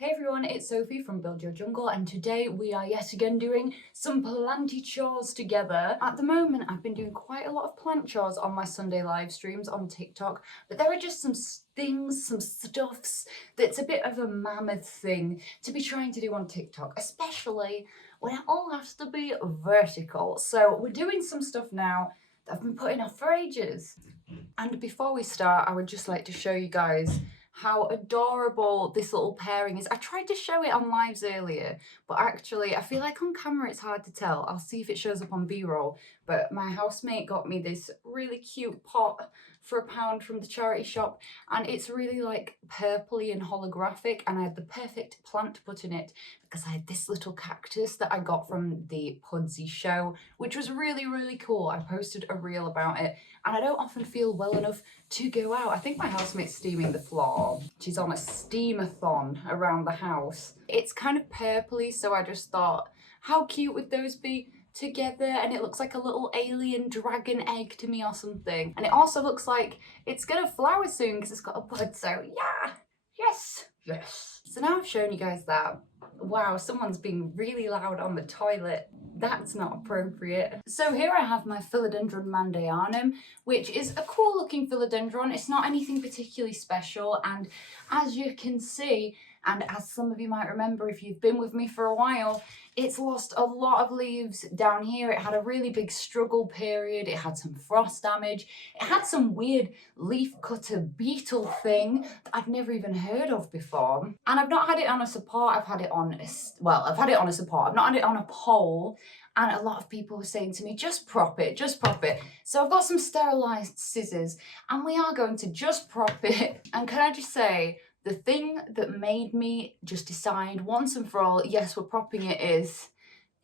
Hey everyone, it's Sophie from Build Your Jungle, and today we are yet again doing some planty chores together. At the moment, I've been doing quite a lot of plant chores on my Sunday live streams on TikTok, but there are just some things, some stuffs that's a bit of a mammoth thing to be trying to do on TikTok, especially when it all has to be vertical. So we're doing some stuff now that I've been putting off for ages. And before we start, I would just like to show you guys how adorable this little pairing is. I tried to show it on lives earlier, but actually I feel like on camera it's hard to tell. I'll see if it shows up on B-roll. But my housemate got me this really cute pot for £1 from the charity shop, and it's really like purpley and holographic, and I had the perfect plant to put in it because I had this little cactus that I got from the Pudsey show, which was really cool. I posted a reel about it, and I don't often feel well enough to go out. I think my housemate's steaming the floor. She's on a steam-a-thon around the house. It's kind of purpley, so I just thought, how cute would those be together? And it looks like a little alien dragon egg to me or something. And it also looks like it's gonna flower soon because it's got a bud, so yeah, yes. So now I've shown you guys that. Wow, someone's being really loud on the toilet. That's not appropriate. So here I have my Philodendron mandaeanum, which is a cool looking philodendron. It's not anything particularly special, and as you can see, and as some of you might remember if you've been with me for a while, it's lost a lot of leaves down here. It had a really big struggle period. It had some frost damage. It had some weird leaf cutter beetle thing that I'd never even heard of before. And I've not had it on a support. I've had it on I've had it on a support. I've not had it on a pole. And a lot of people were saying to me, just prop it, just prop it. So I've got some sterilised scissors and we are going to just prop it. And can I just say, the thing that made me just decide once and for all, yes, we're propping it, is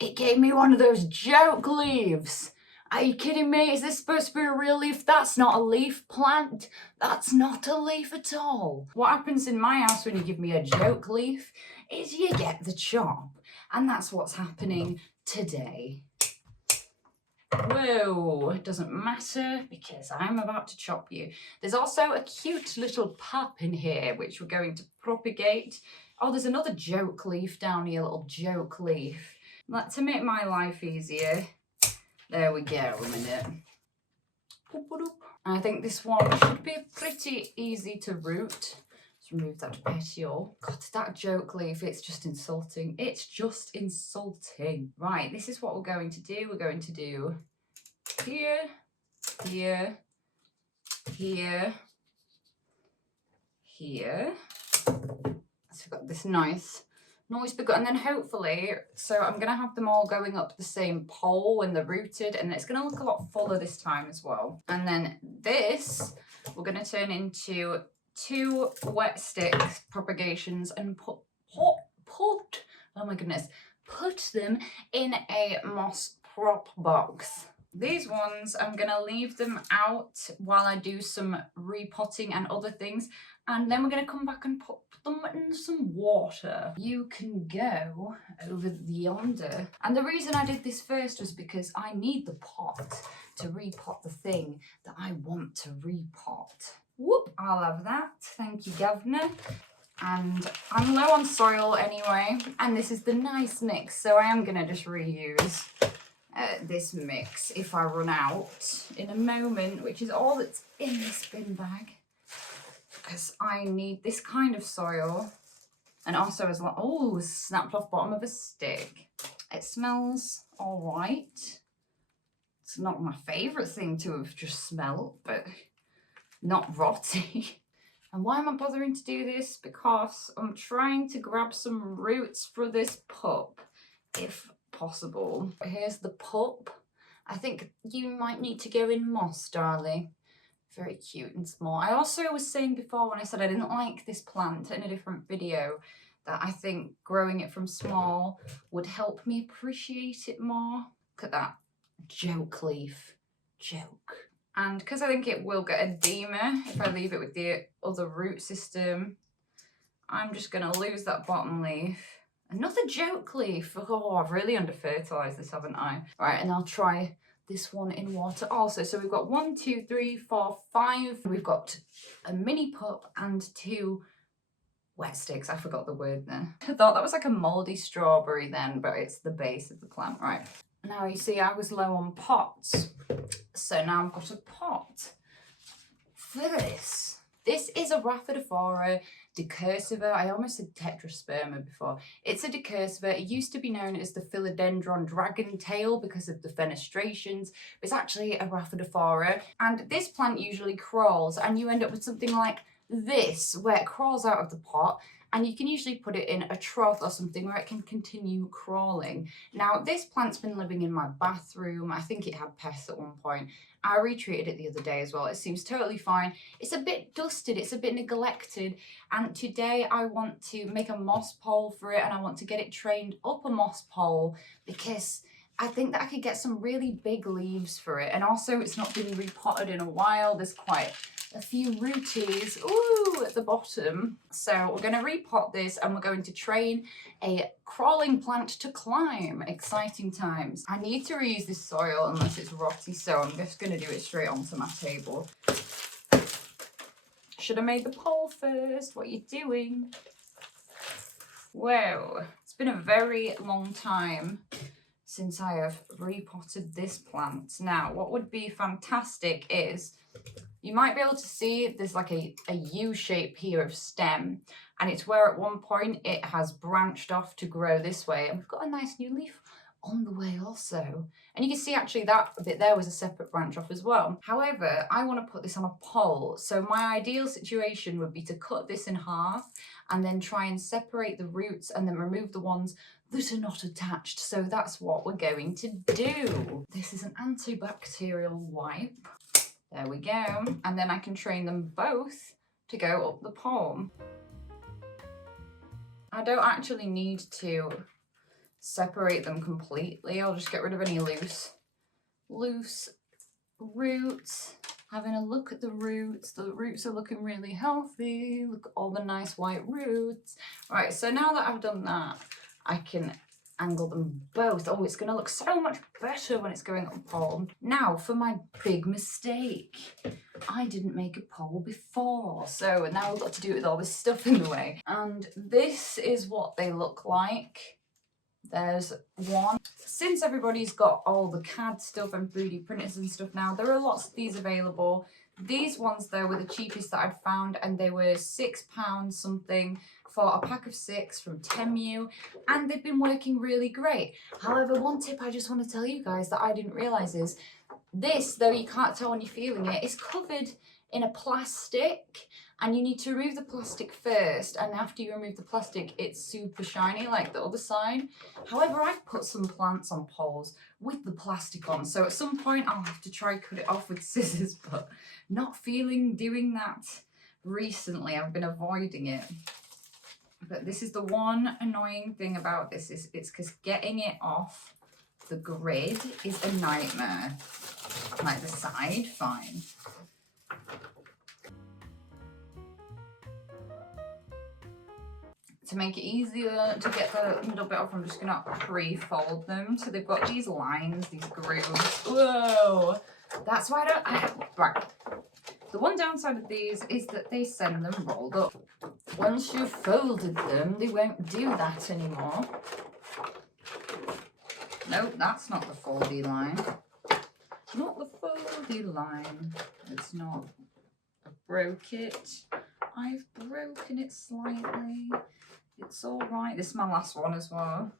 it gave me one of those joke leaves. Are you kidding me? Is this supposed to be a real leaf? That's not a leaf plant. That's not a leaf at all. What happens in my house when you give me a joke leaf is you get the chop. And that's what's happening today. Whoa, it doesn't matter because I'm about to chop you. There's also a cute little pup in here, which we're going to propagate. Oh, there's another joke leaf down here, little joke leaf. To make my life easier, there we go a minute. I think this one should be pretty easy to root. Let's remove that petiole. God, that joke leaf, it's just insulting. It's just insulting. Right, this is what we're going to do. We're going to do here, here, here, here. So we've got this nice big, and then hopefully, so I'm going to have them all going up the same pole when they're rooted, and it's going to look a lot fuller this time as well. And then this, we're going to turn into 2 wet sticks propagations and put them in a moss prop box. These ones, I'm going to leave them out while I do some repotting and other things, and then we're going to come back and put them in some water. You can go over yonder. And the reason I did this first was because I need the pot to repot the thing that I want to repot. Whoop, I'll have that. Thank you, Governor. And I'm low on soil anyway, and this is the nice mix, so I am going to just reuse this mix if I run out in a moment, which is all that's in this bin bag, because I need this kind of soil. And also as well, oh, snapped off bottom of a stick. It smells all right. It's not my favourite thing to have just smelled, but not rotty. And why am I bothering to do this? Because I'm trying to grab some roots for this pup, if possible. Here's the pup. I think you might need to go in moss, darling. Very cute and small. I also was saying before when I said I didn't like this plant in a different video that I think growing it from small would help me appreciate it more. Look at that joke leaf. Joke. And because I think it will get edema if I leave it with the other root system, I'm just going to lose that bottom leaf. Another joke leaf. Oh, I've really under-fertilised this, haven't I? Right, and I'll try this one in water also. So we've got 1, 2, 3, 4, 5. We've got a mini pup and 2 wet sticks, I forgot the word then. I thought that was like a mouldy strawberry then, but it's the base of the plant, right? Now you see I was low on pots, so now I've got a pot for this. This is a Rhaphidophora decursiva. I almost said tetrasperma before. It's a decursiva. It used to be known as the Philodendron dragon tail because of the fenestrations. It's actually a Rhaphidophora, and this plant usually crawls, and you end up with something like this, where it crawls out of the pot, and you can usually put it in a trough or something where it can continue crawling. Now, this plant's been living in my bathroom. I think it had pests at one point. I retreated it the other day as well. It seems totally fine. It's a bit dusted, it's a bit neglected, and today I want to make a moss pole for it, and I want to get it trained up a moss pole because I think that I could get some really big leaves for it. And also it's not been repotted in a while. There's quite a few rooties, ooh, at the bottom. So we're going to repot this, and we're going to train a crawling plant to climb. Exciting times. I need to reuse this soil unless it's rotty, so I'm just going to do it straight onto my table. Should have made the pole first. What are you doing? Well, it's been a very long time since I have repotted this plant. Now, what would be fantastic is, you might be able to see there's like a U shape here of stem, and it's where at one point it has branched off to grow this way, and we've got a nice new leaf on the way also. And you can see actually that bit there was a separate branch off as well. However, I want to put this on a pole, so my ideal situation would be to cut this in half and then try and separate the roots and then remove the ones that are not attached. So that's what we're going to do. This is an antibacterial wipe. There we go. And then I can train them both to go up the pole. I don't actually need to separate them completely. I'll just get rid of any loose roots. Having a look at the roots. The roots are looking really healthy. Look at all the nice white roots. Right, so now that I've done that, I can angle them both. Oh, it's going to look so much better when it's going up a pole. Now for my big mistake. I didn't make a pole before, so now we've got to do it with all this stuff in the way. And this is what they look like. There's one. Since everybody's got all the CAD stuff and 3D printers and stuff now, there are lots of these available. These ones though were the cheapest that I'd found, and they were £6 something for a pack of 6 from Temu, and they've been working really great. However, one tip I just want to tell you guys that I didn't realise is this, though you can't tell when you're feeling it, is covered in a plastic, and you need to remove the plastic first, and after you remove the plastic it's super shiny like the other side. However, I've put some plants on poles with the plastic on, so at some point I'll have to try cut it off with scissors, but not feeling doing that recently. I've been avoiding it. But this is the one annoying thing about this, is it's because getting it off the grid is a nightmare. Like the side, fine. To make it easier to get the middle bit off, I'm just going to pre-fold them. So they've got these lines, these grooves. Whoa! That's why right. The one downside of these is that they send them rolled up. Once you've folded them, they won't do that anymore. Nope, that's not the foldy line. Not the foldy line. It's not. I broke it. I've broken it slightly. It's all right. This is my last one as well.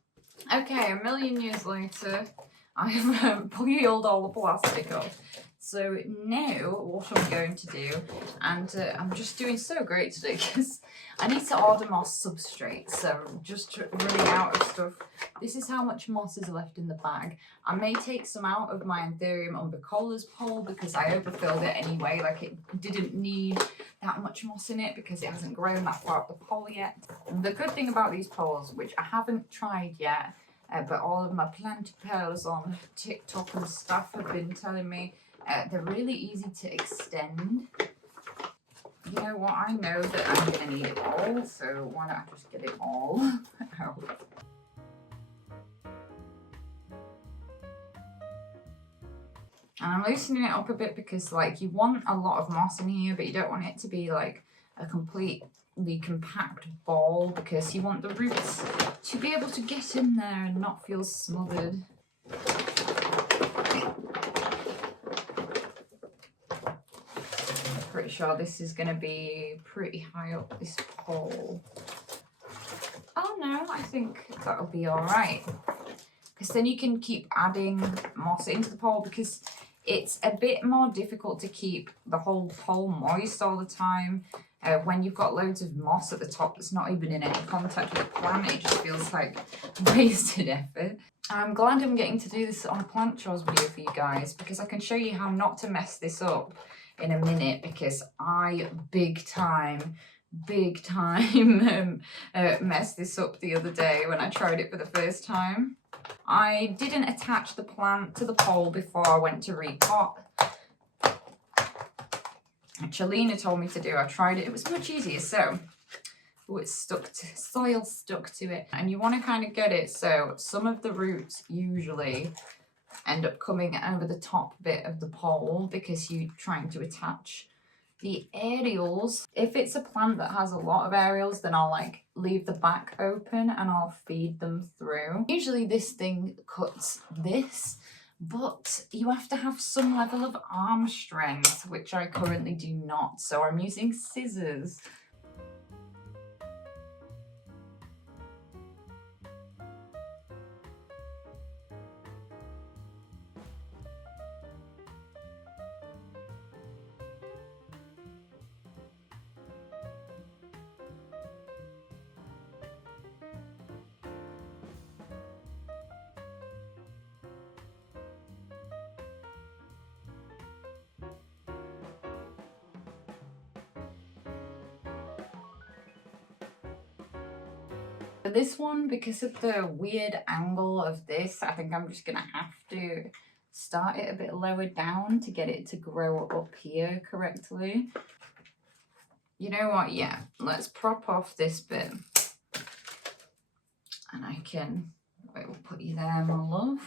Okay, a million years later, I've peeled all the plastic off. So now what I'm going to do, and I'm just doing so great today because I need to order more substrate, so I'm just running out of stuff. This is how much moss is left in the bag. I may take some out of my Anthurium umbicola's pole because I overfilled it anyway, like it didn't need that much moss in it because it hasn't grown that far up the pole yet. And the good thing about these poles, which I haven't tried yet, but all of my planty pals on TikTok and stuff have been telling me, they're really easy to extend. You know what, I know that I'm going to need it all, so why not just get it all out. And I'm loosening it up a bit because, like, you want a lot of moss in here, but you don't want it to be, like, a completely compact ball because you want the roots to be able to get in there and not feel smothered. I'm pretty sure this is going to be pretty high up this pole. Oh no, I think that'll be all right. Because then you can keep adding moss into the pole, because it's a bit more difficult to keep the whole pole moist all the time. When you've got loads of moss at the top that's not even in any contact with the plant, it just feels like wasted effort. I'm glad I'm getting to do this on a plant chores video for you guys, because I can show you how not to mess this up in a minute, because I big time messed this up the other day when I tried it for the first time. I didn't attach the plant to the pole before I went to repot, which Alina told me to do. I tried it, it was much easier. So it's stuck to soil, stuck to it, and you want to kind of get it so some of the roots usually end up coming over the top bit of the pole because you're trying to attach the aerials. If it's a plant that has a lot of aerials, then I'll like leave the back open and I'll feed them through. Usually this thing cuts this, but you have to have some level of arm strength, which I currently do not, so I'm using scissors. For this one, because of the weird angle of this, I think I'm just gonna have to start it a bit lower down to get it to grow up here correctly. You know what, yeah, let's prop off this bit. And I can, we'll put you there, my love.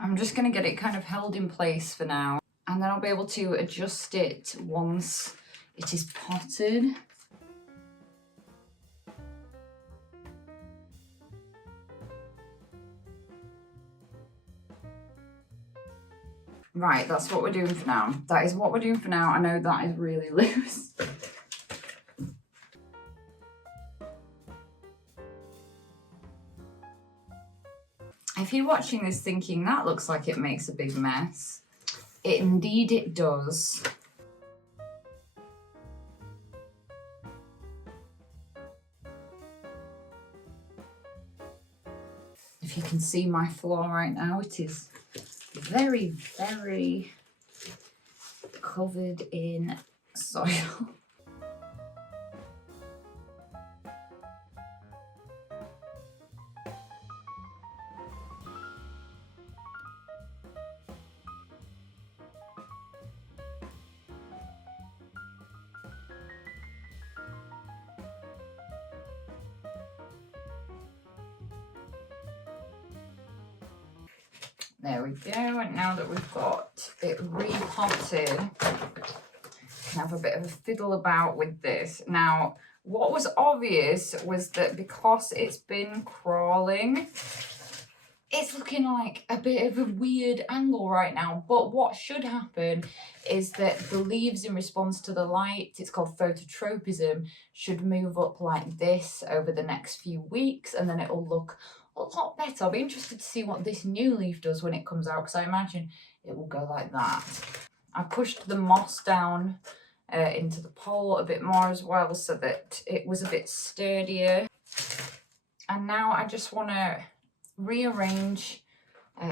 I'm just going to get it kind of held in place for now, and then I'll be able to adjust it once it is potted. Right, that's what we're doing for now. That is what we're doing for now. I know that is really loose. If you're watching this thinking that looks like it makes a big mess, indeed it does. If you can see my floor right now, it is very, very covered in soil. There we go, and now that we've got it repotted, I can have a bit of a fiddle about with this. Now, what was obvious was that because it's been crawling, it's looking like a bit of a weird angle right now, but what should happen is that the leaves, in response to the light, it's called phototropism, should move up like this over the next few weeks, and then it'll look a lot better. I'll be interested to see what this new leaf does when it comes out, because I imagine it will go like that. I pushed the moss down into the pole a bit more as well, so that it was a bit sturdier. And now I just want to rearrange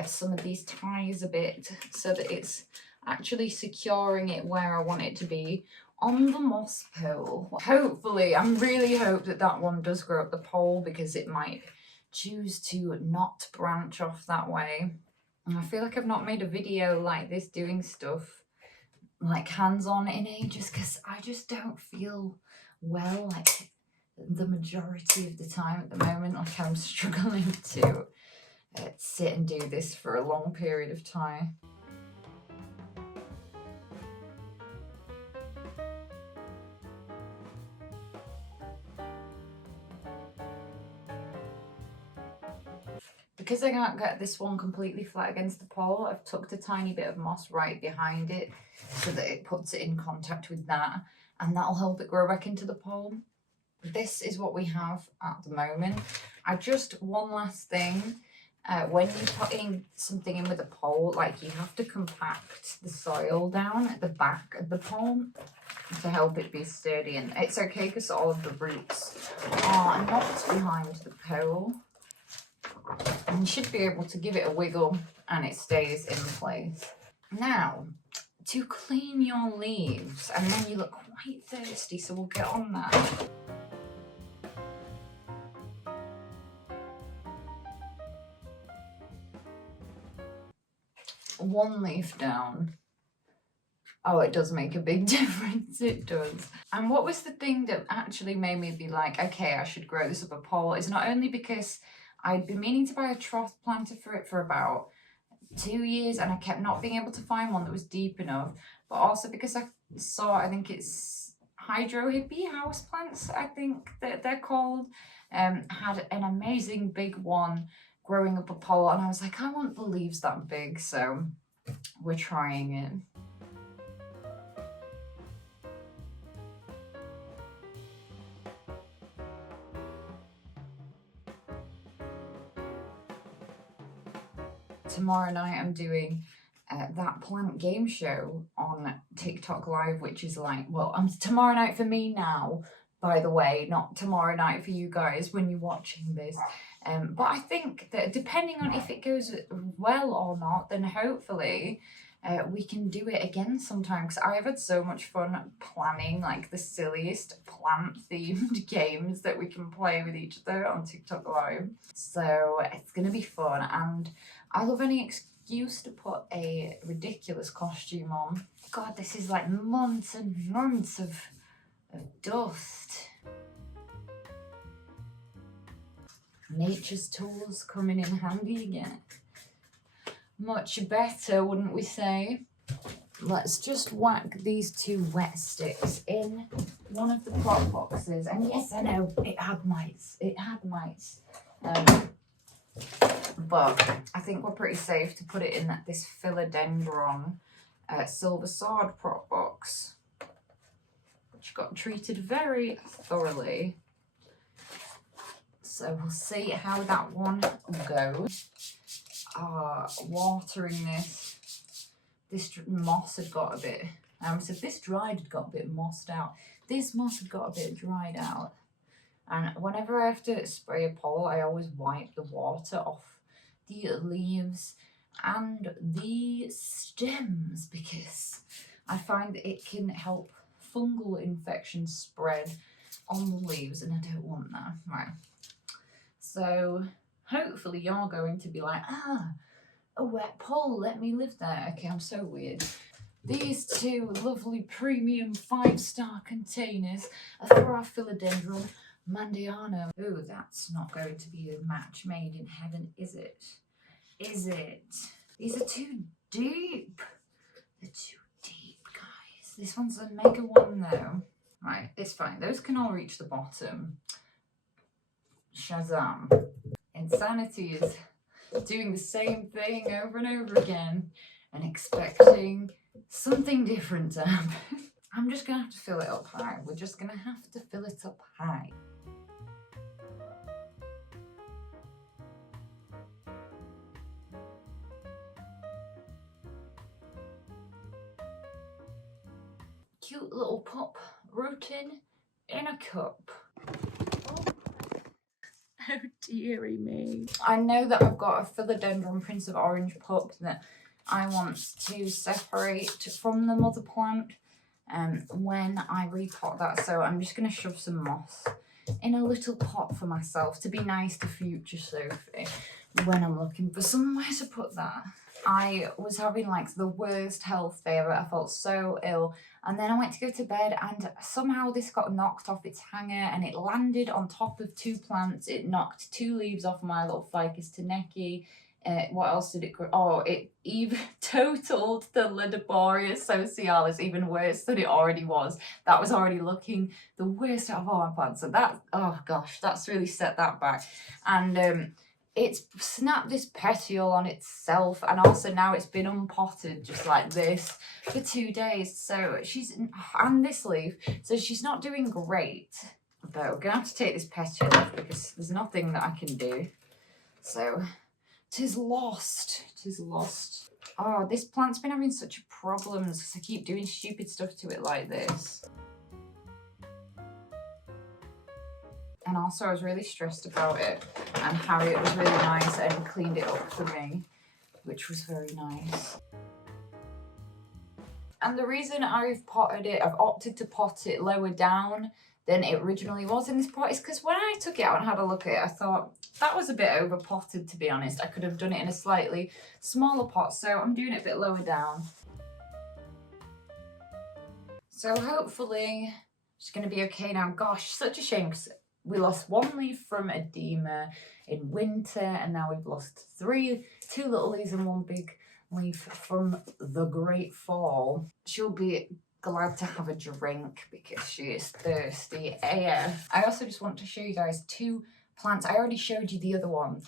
some of these ties a bit so that it's actually securing it where I want it to be, on the moss pole. Hopefully, I really hope that that one does grow up the pole, because it might choose to not branch off that way. And I feel like I've not made a video like this doing stuff like hands-on in ages, because I just don't feel well like the majority of the time at the moment. Like I'm struggling to sit and do this for a long period of time. Because I can't get this one completely flat against the pole, I've tucked a tiny bit of moss right behind it so that it puts it in contact with that, and that'll help it grow back into the pole. This is what we have at the moment. One last thing, when you're putting something in with a pole, like you have to compact the soil down at the back of the pole to help it be sturdy. And it's okay because all of the roots are not behind the pole. And you should be able to give it a wiggle and it stays in place. Now, to clean your leaves, and then you look quite thirsty, so we'll get on that. One leaf down. Oh, it does make a big difference, it does. And what was the thing that actually made me be like, okay, I should grow this up a pole, is not only because I'd been meaning to buy a trough planter for it for about 2 years, and I kept not being able to find one that was deep enough, but also because I saw, I think it's hydro hippie houseplants, I think that they're called, had an amazing big one growing up a pole, and I was like, I want the leaves that big, so we're trying it. Tomorrow night I'm doing that plant game show on TikTok Live, which is like, well, tomorrow night for me now, by the way, not tomorrow night for you guys when you're watching this. But I think that depending on if it goes well or not, then hopefully we can do it again sometime, because I've had so much fun planning like the silliest plant themed games that we can play with each other on TikTok Live. So it's gonna be fun, and I love any excuse to put a ridiculous costume on. God, this is like months and months of dust. Nature's tools coming in handy again. Much better, wouldn't we say? Let's just whack these 2 wet sticks in one of the plot boxes. And yes, I know, it had mites. It had mites. But I think we're pretty safe to put it in this Philodendron silver sword prop box, which got treated very thoroughly. So we'll see how that one goes. Watering this. This moss had got a bit, so this dried had got a bit mossed out. This moss had got a bit dried out. And whenever I have to spray a pole, I always wipe the water off the leaves and the stems, because I find that it can help fungal infections spread on the leaves, and I don't want that. Right. So hopefully you're going to be like, a wet pole, let me live there. Okay, I'm so weird. These 2 lovely premium 5-star containers are for our Philodendron Mandiano. Ooh, that's not going to be a match made in heaven, is it? Is it? These are too deep. They're too deep, guys. This one's a mega one though. Right, it's fine. Those can all reach the bottom. Shazam. Insanity is doing the same thing over and over again and expecting something different to happen. I'm just going to have to fill it up high. We're just going to have to fill it up high. Cute little pop rooting in a cup. Oh dearie me. I know that I've got a Philodendron Prince of Orange pup that I want to separate from the mother plant. when I repot that. So I'm just going to shove some moss in a little pot for myself to be nice to future Sophie when I'm looking for somewhere to put that. I was having like the worst health day ever. I felt so ill. And then I went to go to bed and somehow this got knocked off its hanger and it landed on top of 2 plants. It knocked 2 leaves off my little ficus teneki. What else did it grow? Oh, it even totaled the Lidoboria socialis even worse than it already was. That was already looking the worst out of all my plants. So that, oh gosh, that's really set that back. And it's snapped this petiole on itself, and also now it's been unpotted just like this for 2 days. So and this leaf, so she's not doing great. But we're gonna have to take this petiole off because there's nothing that I can do. So 'tis lost. 'Tis lost. Oh, this plant's been having such problems because I keep doing stupid stuff to it like this. And also I was really stressed about it, and Harriet was really nice and cleaned it up for me, which was very nice. And the reason I've opted to pot it lower down than it originally was in this pot is because when I took it out and had a look at it, I thought that was a bit over potted, to be honest. I could have done it in a slightly smaller pot, so I'm doing it a bit lower down. So hopefully it's going to be okay now. Gosh, such a shame because we lost 1 leaf from edema in winter, and now we've lost 2 little leaves and 1 big leaf from the great fall. She'll be glad to have a drink because she is thirsty AF. I also just want to show you guys 2 plants. I already showed you the other one,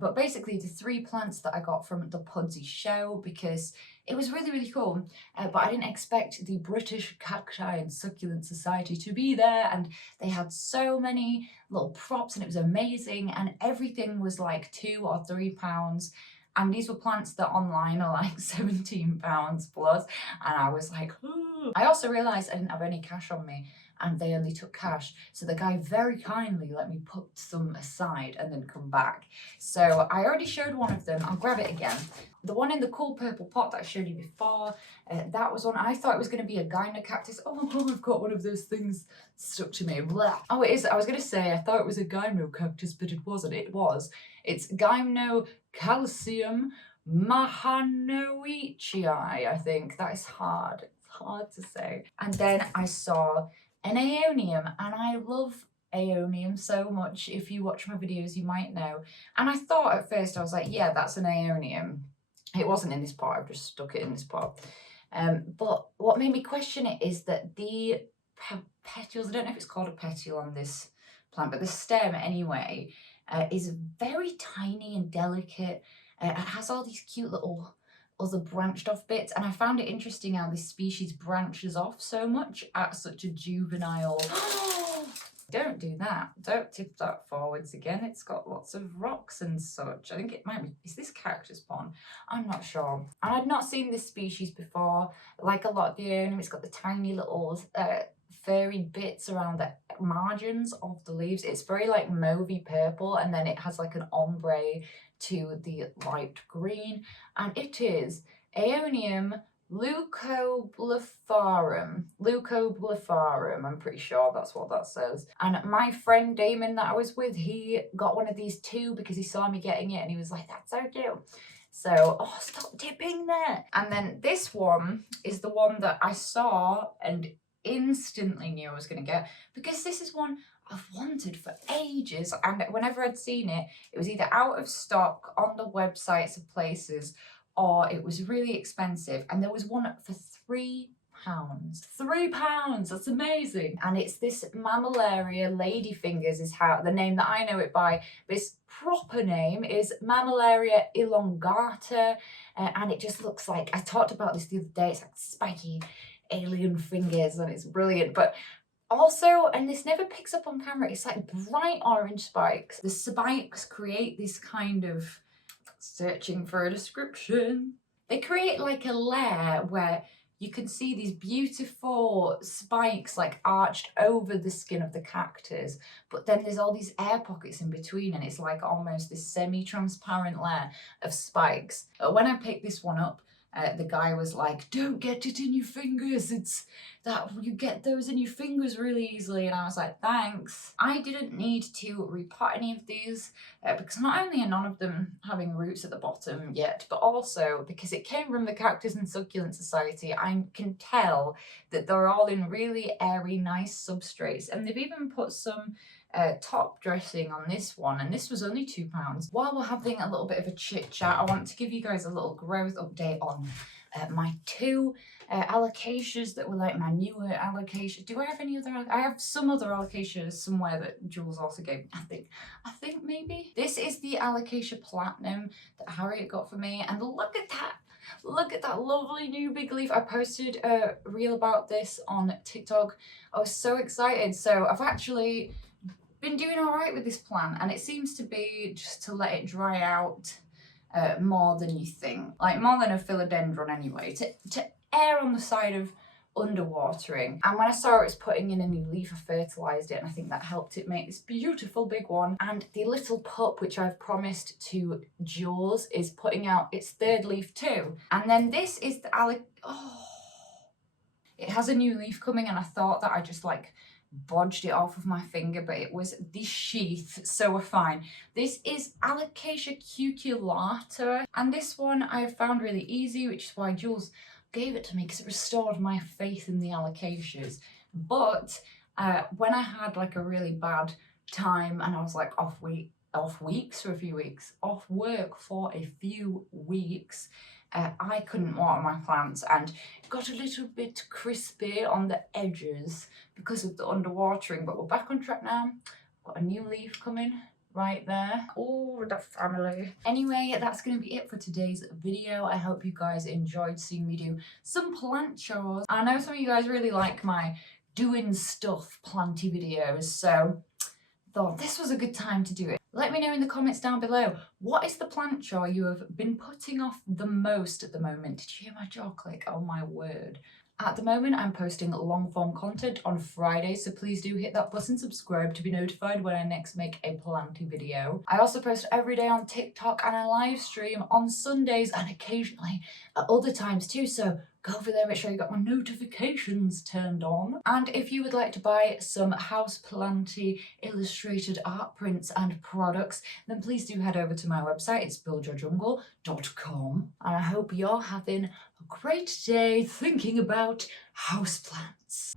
but basically the 3 plants that I got from the Pudsey show because it was really, really cool. But I didn't expect the British Cacti and Succulent Society to be there, and they had so many little props and it was amazing, and everything was like £2 or £3. And these were plants that online are like £17 plus. And I was like, ooh. I also realised I didn't have any cash on me and they only took cash. So the guy very kindly let me put some aside and then come back. So I already showed one of them. I'll grab it again. The one in the cool purple pot that I showed you before, that was one. I thought it was going to be a gyno cactus. Oh, I've got one of those things stuck to me. Blah. Oh, it is. I was going to say I thought it was a gyno cactus, but it wasn't. It was. It's Gyno calcium mahanoichii, I think. That is hard. It's hard to say. And then I saw an aeonium, and I love aeonium so much. If you watch my videos, you might know. And I thought at first, I was like, yeah, that's an aeonium. It wasn't in this pot, I've just stuck it in this pot. But what made me question it is that the petioles, I don't know if it's called a petiole on this plant, but the stem anyway, is very tiny and delicate. It has all these cute little other branched off bits, and I found it interesting how this species branches off so much at such a juvenile. Don't do that. Don't tip that forwards again. It's got lots of rocks and such. I think it might be, is this cactus pond? I'm not sure. And I'd not seen this species before. Like a lot of the aeonium, it's got the tiny little furry bits around the margins of the leaves. It's very like mauvey purple, and then it has like an ombre to the light green, and it is Aeonium leucoblepharum. Leucoblepharum, I'm pretty sure that's what that says. And my friend Damon that I was with, he got one of these too because he saw me getting it and he was like, that's so cute. So, oh, stop dipping there. And then this one is the one that I saw and instantly knew I was going to get, because this is one I've wanted for ages, and whenever I'd seen it, it was either out of stock on the websites of places or it was really expensive. And there was one for £3. £3, that's amazing. And it's this Mammillaria ladyfingers is how the name that I know it by. This proper name is Mammillaria elongata, and it just looks like, I talked about this the other day, it's like spiky alien fingers and it's brilliant. But also, and this never picks up on camera, it's like bright orange spikes. The spikes create this kind of, searching for a description, they create like a layer where you can see these beautiful spikes like arched over the skin of the cactus, but then there's all these air pockets in between, and it's like almost this semi-transparent layer of spikes. When I picked this one up, the guy was like, don't get it in your fingers, it's that you get those in your fingers really easily. And I was like, thanks. I didn't need to repot any of these because not only are none of them having roots at the bottom yet, but also because it came from the Cactus and Succulent Society, I can tell that they're all in really airy, nice substrates. And they've even put some top dressing on this one, and this was only £2. While we're having a little bit of a chit chat, I want to give you guys a little growth update on my two alocasias that were like my newer alocasias. Do I have any other? I have some other alocasias somewhere that Jules also gave me. I think maybe. This is the Alocasia Platinum that Harriet got for me, and look at that. Look at that lovely new big leaf. I posted a reel about this on TikTok. I was so excited. So I've actually been doing all right with this plant, and it seems to be just to let it dry out more than you think, like more than a philodendron anyway, to err on the side of underwatering. And when I saw it was putting in a new leaf, I fertilized it, and I think that helped it make this beautiful big one. And the little pup, which I've promised to Jules, is putting out its third leaf too. And then this is the it has a new leaf coming, and I thought that I just like bodged it off with my finger, but it was the sheath, so we're fine. This is Alocasia cuculata, and this one I found really easy, which is why Jules gave it to me, because it restored my faith in the alocasias. But when I had like a really bad time and I was like off work for a few weeks, I couldn't water my plants, and it got a little bit crispy on the edges because of the underwatering, but we're back on track now. Got a new leaf coming right there. Oh, the family. Anyway, that's going to be it for today's video. I hope you guys enjoyed seeing me do some plant chores. I know some of you guys really like my doing stuff planty videos, so thought this was a good time to do it. Let me know in the comments down below, what is the plant chore you have been putting off the most at the moment? Did you hear my jaw click? Oh my word. At the moment, I'm posting long form content on Fridays, so please do hit that button, subscribe to be notified when I next make a planty video. I also post every day on TikTok, and I live stream on Sundays and occasionally at other times too, so go over there, make sure you got my notifications turned on. And if you would like to buy some house planty illustrated art prints and products, then please do head over to my website. It's buildyourjungle.com. And I hope you're having a great day thinking about houseplants.